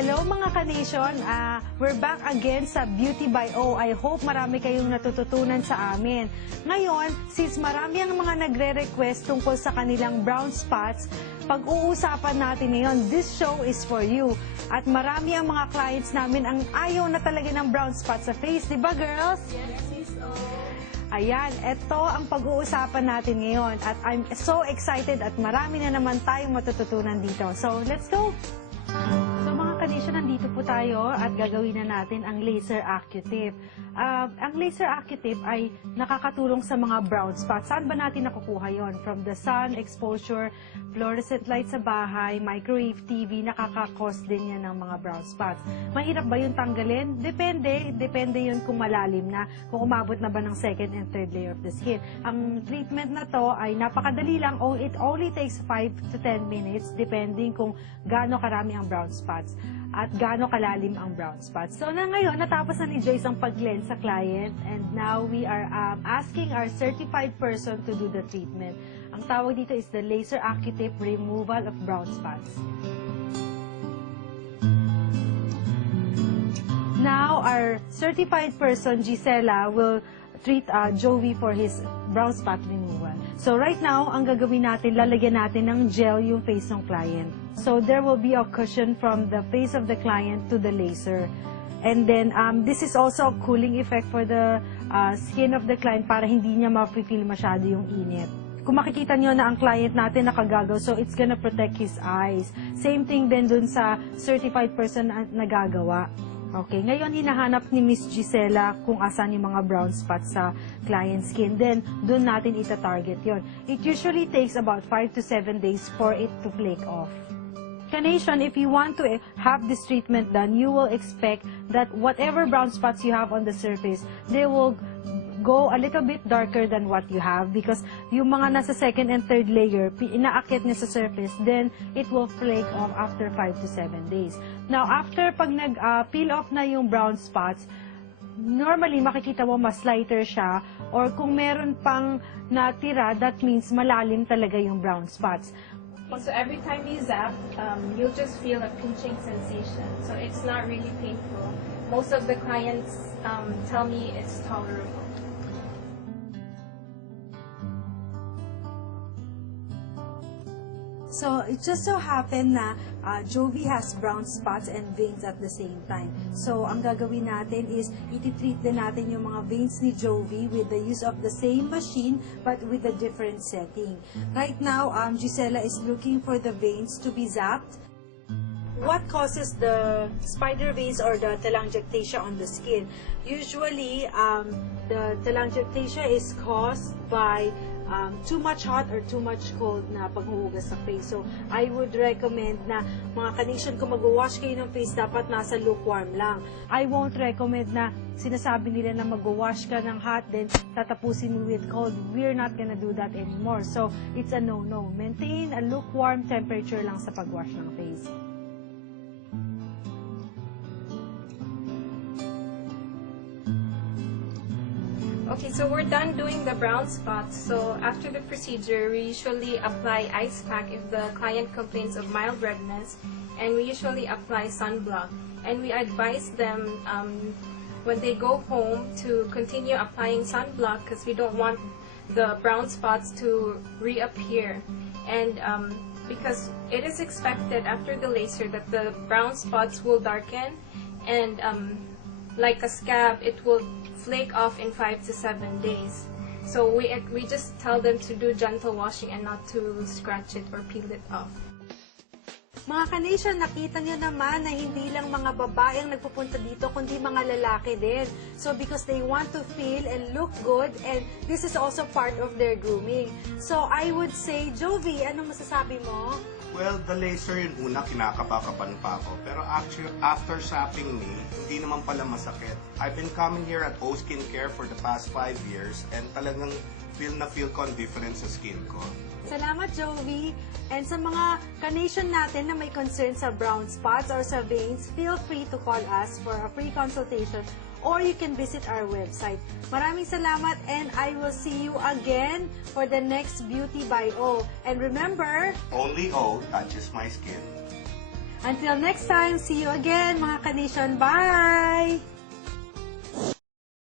Hello mga ka-nation, we're back again sa Beauty by O. I hope marami kayong natututunan sa amin. Ngayon, since marami ang mga nagre-request tungkol sa kanilang brown spots, pag-uusapan natin ngayon, this show is for you. At marami ang mga clients namin ang ayaw na talaga ng brown spots sa face, di ba girls? Yes, Miss O. Ayan, ito ang pag-uusapan natin ngayon. At I'm so excited at marami na naman tayong matututunan dito. So, let's go! So mga ka-nation, nandito po tayo at gagawin na natin ang laser Accutip. Ang laser Accutip ay nakakatulong sa mga brown spots. Saan ba natin nakukuha yon? From the sun, exposure, fluorescent light sa bahay, microwave TV, nakaka-cause din yan ng mga brown spots. Mahirap ba yung tanggalin? Depende. Depende yun kung malalim na, kung umabot na ba ng second and third layer of the skin. Ang treatment na to ay napakadali lang. It only takes 5 to 10 minutes depending kung gaano karami ang brown spots at gaano kalalim ang brown spots. So na ngayon, natapos na ni Joyce ang pag-lens sa client and now we are asking our certified person to do the treatment. Ang tawag dito is the laser Accutip removal of brown spots. Now, our certified person, Gisela, will treat Joey for his brown spot removal. So right now, ang gagawin natin, lalagyan natin ng gel yung face ng client. So there will be a cushion from the face of the client to the laser. And then, this is also a cooling effect for the skin of the client para hindi niya ma-feel masyado yung init. Kung makikita niyo na ang client natin nakagagaw, so it's gonna protect his eyes. Same thing din dun sa certified person na nagagawa. Okay, ngayon hinahanap ni Miss Gisela kung asan yung mga brown spots sa client skin. Then, doon natin ita-target yon. It usually takes about 5 to 7 days for it to flake off. Ka-nation, if you want to have this treatment done, you will expect that whatever brown spots you have on the surface, they will go a little bit darker than what you have because yung mga nasa second and third layer, inaakit niya sa surface, then it will flake off after 5 to 7 days. Now, after pag nag-peel off na yung brown spots, normally makikita mo mas lighter siya or kung meron pang natira, that means malalim talaga yung brown spots. So every time you zap, you'll just feel a pinching sensation. So it's not really painful. Most of the clients tell me it's tolerable. So, it just so happened na Jovi has brown spots and veins at the same time. So, ang gagawin natin is iti-treat din natin yung mga veins ni Jovi with the use of the same machine but with a different setting. Right now, Gisela is looking for the veins to be zapped. What causes the spider veins or the telangiectasia on the skin? Usually, the telangiectasia is caused by too much hot or too much cold na paghuhugas sa face. So, I would recommend na mga ka-nation, kung mag-wash kayo ng face, dapat nasa lukewarm lang. I won't recommend na sinasabi nila na mag-wash ka ng hot, then tatapusin mo with cold. We're not gonna do that anymore. So, it's a no-no. Maintain a lukewarm temperature lang sa pag-wash ng face. Okay, so we're done doing the brown spots. So after the procedure, we usually apply ice pack if the client complains of mild redness, and we usually apply sunblock. And we advise them when they go home to continue applying sunblock because we don't want the brown spots to reappear. And because it is expected after the laser that the brown spots will darken and like a scab, it will flake off in 5 to 7 days. So we just tell them to do gentle washing and not to scratch it or peel it off. Mga ka-nation, nakita niyo naman na hindi lang mga babae ang nagpupunta dito, kundi mga lalaki din. So because they want to feel and look good, and this is also part of their grooming. So I would say, Jovi, anong masasabi mo? Well, the laser yun una, kinakapakapan pa ako. Pero actually, after zapping me, hindi naman pala masakit. I've been coming here at O Skincare for the past 5 years and talagang feel ko ang difference sa skin ko. Salamat, Jovi. And sa mga ka-nation natin na may concern sa brown spots or sa veins, feel free to call us for a free consultation or you can visit our website. Maraming salamat and I will see you again for the next Beauty by O. And remember, Only O touches my skin. Until next time, see you again mga ka-nation. Bye!